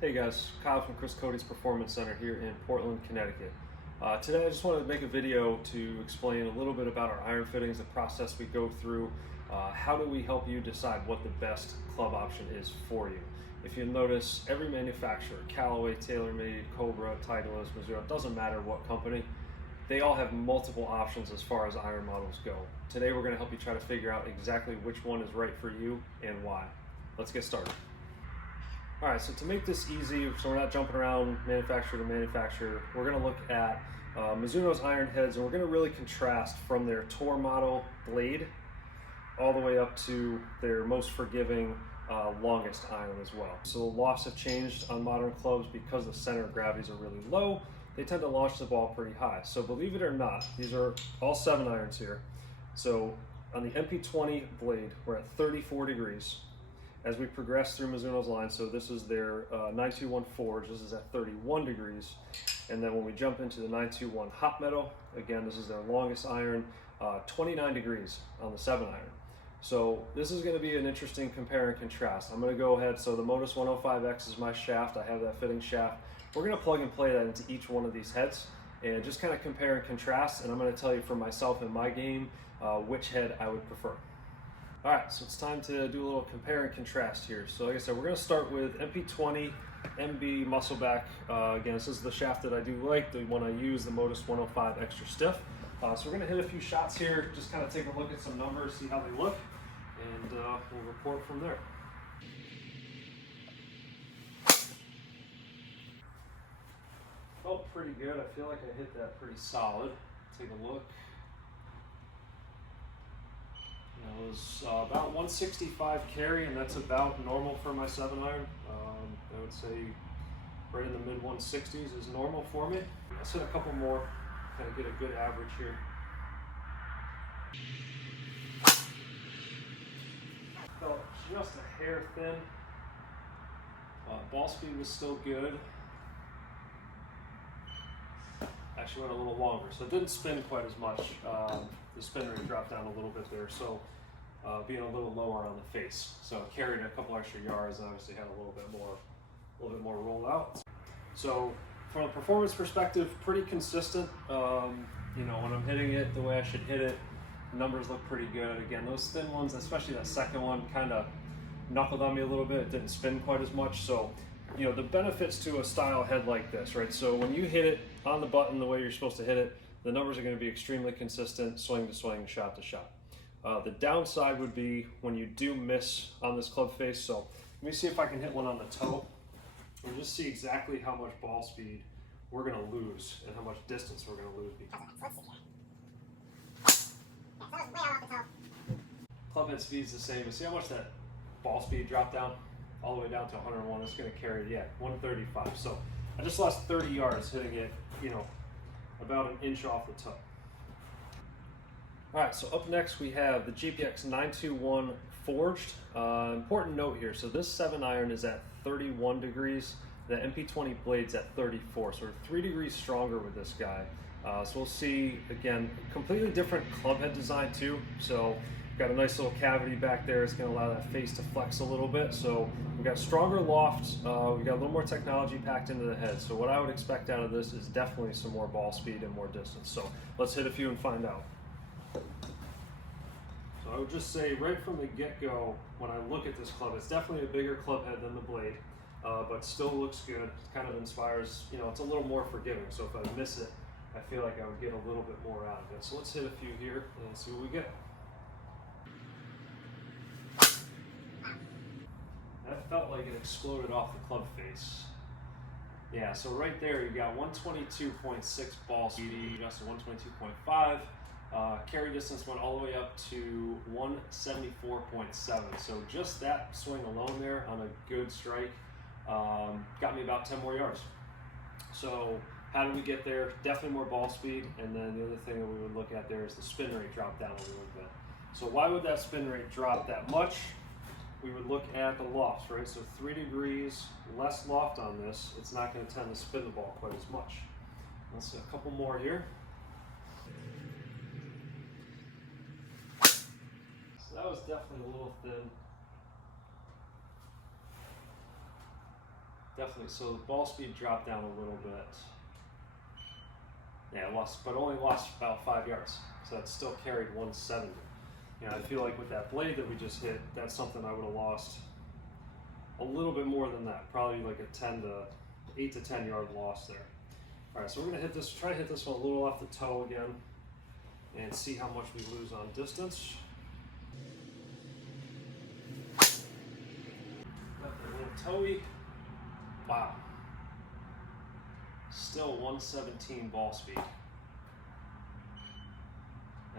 Hey guys, Kyle from Cote's Performance Center here in Portland, Connecticut. Today I just wanted to make a video to explain a little bit about our iron fittings, the process we go through, how do we help you decide what the best club option is for you. If you notice, every manufacturer, Callaway, TaylorMade, Cobra, Titleist, Mizuno, it doesn't matter what company, they all have multiple options as far as iron models go. Today we're going to help you try to figure out exactly which one is right for you and why. Let's get started. All right, so to make this easy, so we're not jumping around manufacturer to manufacturer, we're going to look at Mizuno's iron heads, and we're going to really contrast from their Tour model blade all the way up to their most forgiving longest iron as well. So lofts have changed on modern clubs because the center of gravities are really low. They tend to launch the ball pretty high. So believe it or not, these are all 7 irons here. So on the MP-20 blade, we're at 34 degrees. As we progress through Mizuno's line, so this is their 921 Forge, this is at 31 degrees. And then when we jump into the 921 Hot Metal, again, this is their longest iron, 29 degrees on the 7 iron. So this is going to be an interesting compare and contrast. I'm going to go ahead, so the Modus 105X is my shaft, I have that fitting shaft. We're going to plug and play that into each one of these heads and just kind of compare and contrast, and I'm going to tell you for myself in my game which head I would prefer. All right, so it's time to do a little compare and contrast here. So like I said, we're going to start with MP-20 MB Muscleback. Again, this is the shaft that I do like, the one I use, the Modus 105 Extra Stiff. So we're going to hit a few shots here, just kind of take a look at some numbers, see how they look, and we'll report from there. Felt pretty good. I feel like I hit that pretty solid. Take a look. It was about 165 carry, and that's about normal for my 7 iron. I would say right in the mid 160s is normal for me. Let's hit a couple more, kind of get a good average here. Felt just a hair thin. Ball speed was still good. Actually went a little longer, so it didn't spin quite as much. The spin rate dropped down a little bit there, so being a little lower on the face. So it carried a couple extra yards and obviously had a little bit more roll out. So from a performance perspective, pretty consistent. You know, when I'm hitting it the way I should hit it, the numbers look pretty good. Again, those thin ones, especially that second one, kind of knuckled on me a little bit. It didn't spin quite as much. So, you know, the benefits to a style head like this, right? So when you hit it on the button the way you're supposed to hit it, the numbers are going to be extremely consistent, swing to swing, shot to shot. The downside would be when you do miss on this club face. So let me see if I can hit one on the toe and just see exactly how much ball speed we're going to lose and how much distance we're going to lose. Club head speed's the same, but see how much that ball speed dropped down all the way down to 101. It's going to carry, 135. So I just lost 30 yards hitting it, you know, about an inch off the toe. All right, so up next we have the JPX 921 Forged. Important note here, so this 7 iron is at 31 degrees, the MP-20 blade's at 34, so we're 3 degrees stronger with this guy. So we'll see, again, completely different club head design too. So we've got a nice little cavity back there. It's going to allow that face to flex a little bit. So we've got stronger lofts. We've got a little more technology packed into the head. So what I would expect out of this is definitely some more ball speed and more distance. So let's hit a few and find out. So I would just say right from the get-go, when I look at this club, it's definitely a bigger club head than the blade, but still looks good. It kind of inspires, you know, it's a little more forgiving. So if I miss it, I feel like I would get a little bit more out of it. So let's hit a few here and see what we get. That felt like it exploded off the club face. Yeah, so right there you got 122.6 ball speed, adjusted 122.5. Carry distance went all the way up to 174.7. So just that swing alone there on a good strike got me about 10 more yards. So how did we get there? Definitely more ball speed, and then the other thing that we would look at there is the spin rate dropped down a little bit. So why would that spin rate drop that much? We would look at the lofts, right? So 3 degrees less loft on this, it's not going to tend to spin the ball quite as much. Let's see a couple more here. So that was definitely a little thin. definitely. So the ball speed dropped down a little bit. Yeah, only lost about 5 yards. So that still carried 170. I feel like with that blade that we just hit, that's something I would have lost a little bit more than that. Probably like a 8 to 10 yard loss there. All right, so we're gonna try to hit this one a little off the toe again and see how much we lose on distance. Got the little toey. Wow. Still 117 ball speed. And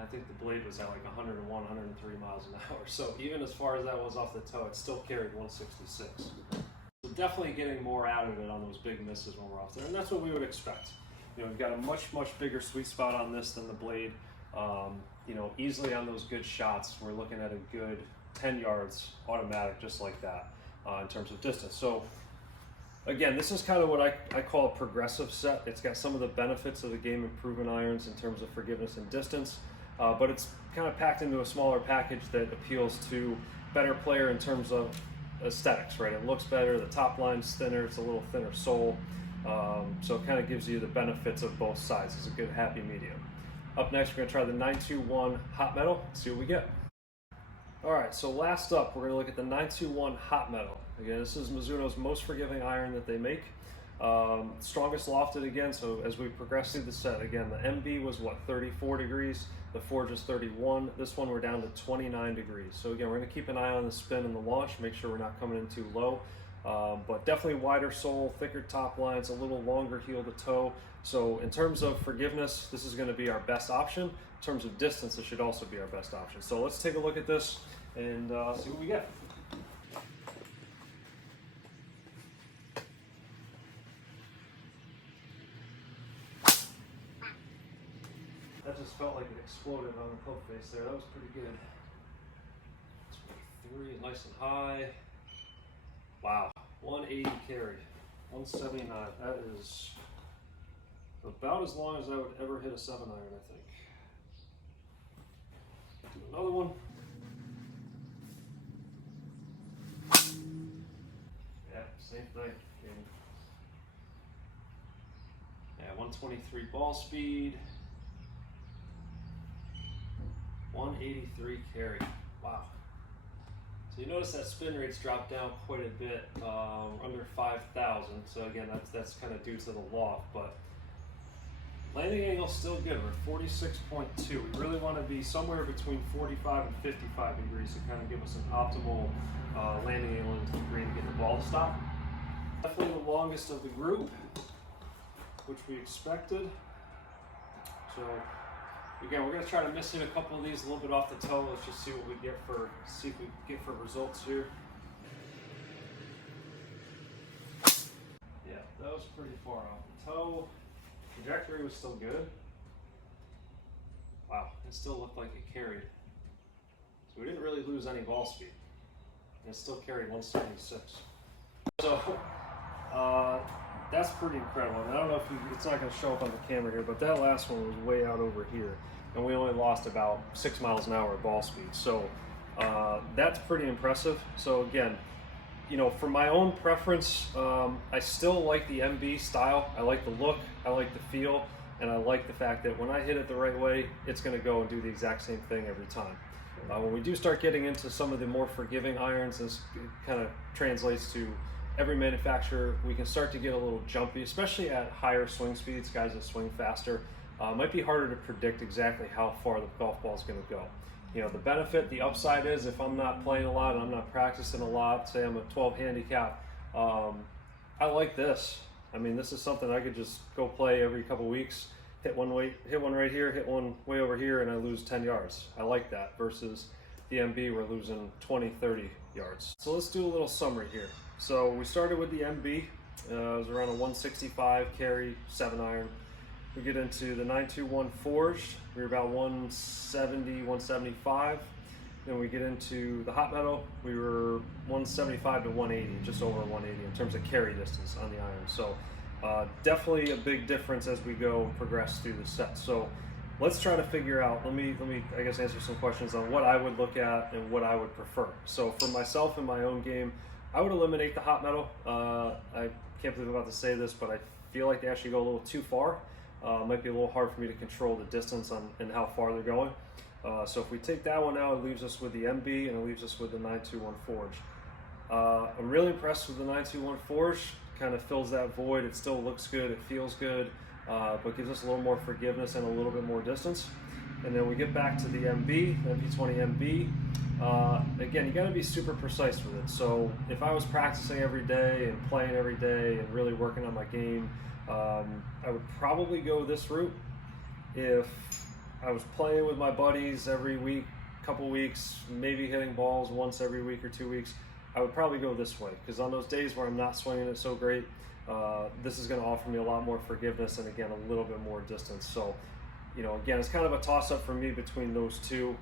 I think the blade was at like 101, 103 miles an hour. So even as far as that was off the toe, it still carried 166. So definitely getting more out of it on those big misses when we're off there. And that's what we would expect. We've got a much bigger sweet spot on this than the blade. Easily on those good shots, we're looking at a good 10 yards automatic, just like that, in terms of distance. So again, this is kind of what I call a progressive set. It's got some of the benefits of the game improvement irons in terms of forgiveness and distance, but it's kind of packed into a smaller package that appeals to better player in terms of aesthetics, right? It looks better, the top line's thinner, it's a little thinner sole, so it kind of gives you the benefits of both sides. It's a good happy medium. Up next, we're going to try the 921 Hot Metal, see what we get. All right, so last up, we're going to look at the 921 Hot Metal. Again, this is Mizuno's most forgiving iron that they make. Strongest lofted again, so as we progress through the set, again, the MB was what, 34 degrees, the Forge is 31. This one we're down to 29 degrees. So again, we're going to keep an eye on the spin and the launch, make sure we're not coming in too low. But definitely wider sole, thicker top lines, a little longer heel to toe. So in terms of forgiveness, this is going to be our best option. In terms of distance, it should also be our best option. So let's take a look at this and see what we get. That just felt like it exploded on the club face there. That was pretty good. 23, nice and high. Wow, 180 carry, 179. That is about as long as I would ever hit a 7-iron, I think. Do another one. Yeah, same thing. Yeah, 123 ball speed, 183 carry. Wow. So you notice that spin rate's dropped down quite a bit, under 5,000. So again, that's kind of due to the loft, but landing angle's still good. We're at 46.2. We really want to be somewhere between 45 and 55 degrees to kind of give us an optimal landing angle into the green to get the ball to stop. Definitely the longest of the group, which we expected. So again, we're going to try to miss in a couple of these a little bit off the toe. Let's just see what we get see if we get for results here. Yeah, that was pretty far off the toe. Trajectory was still good. Wow, it still looked like it carried. So we didn't really lose any ball speed. And it still carried 176. So that's pretty incredible. And I don't know if it's not going to show up on the camera here, but that last one was way out over here. And we only lost about 6 miles an hour ball speed. So that's pretty impressive. So again, for my own preference, I still like the MB style. I like the look, I like the feel, and I like the fact that when I hit it the right way, it's going to go and do the exact same thing every time. When we do start getting into some of the more forgiving irons, this kind of translates to every manufacturer, we can start to get a little jumpy, especially at higher swing speeds, guys that swing faster. It might be harder to predict exactly how far the golf ball is going to go. The benefit, the upside is if I'm not playing a lot and I'm not practicing a lot, say I'm a 12 handicap, I like this. I mean, this is something I could just go play every couple weeks, hit one right here, hit one way over here, and I lose 10 yards. I like that versus the MB, we're losing 20, 30 yards. So let's do a little summary here. So we started with the MB, it was around a 165 carry, 7-iron. We get into the 921 Forged, we were about 170, 175. Then we get into the Hot Metal, we were 175 to 180, just over 180 in terms of carry distance on the iron. So definitely a big difference as we go and progress through the set. So let's try to figure out, let me I guess answer some questions on what I would look at and what I would prefer. So for myself in my own game, I would eliminate the hot metal. I can't believe I'm about to say this, but I feel like they actually go a little too far. Might be a little hard for me to control the distance and how far they're going. So if we take that one out, it leaves us with the MB and it leaves us with the 921 forge. I'm really impressed with the 921 forge. Kind of fills that void. It still looks good, it feels good, but gives us a little more forgiveness and a little bit more distance. And then we get back to the MB, the MP-20 MB. Again, you got to be super precise with it. So if I was practicing every day and playing every day and really working on my game, I would probably go this route. If I was playing with my buddies every week, couple weeks, maybe hitting balls once every week or 2 weeks, I would probably go this way, because on those days where I'm not swinging it so great, this is going to offer me a lot more forgiveness and again a little bit more distance. So, you know, again, it's kind of a toss-up for me between those two.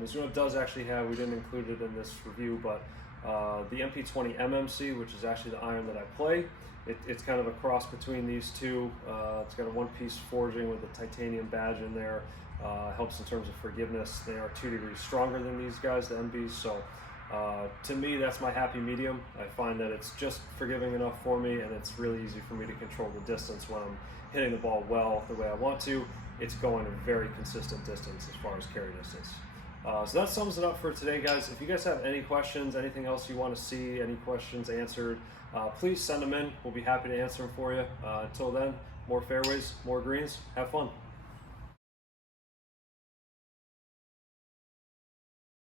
Mizuno does actually have, we didn't include it in this review, but the MP-20 MMC, which is actually the iron that I play. It's kind of a cross between these two. It's got a one-piece forging with a titanium badge in there. Helps in terms of forgiveness. They are 2 degrees stronger than these guys, the MBs. So to me, that's my happy medium. I find that it's just forgiving enough for me, and it's really easy for me to control the distance when I'm hitting the ball well the way I want to. It's going a very consistent distance as far as carry distance. So that sums it up for today, guys. If you guys have any questions, anything else you want to see, any questions answered, please send them in. We'll be happy to answer them for you. Until then, more fairways, more greens. Have fun.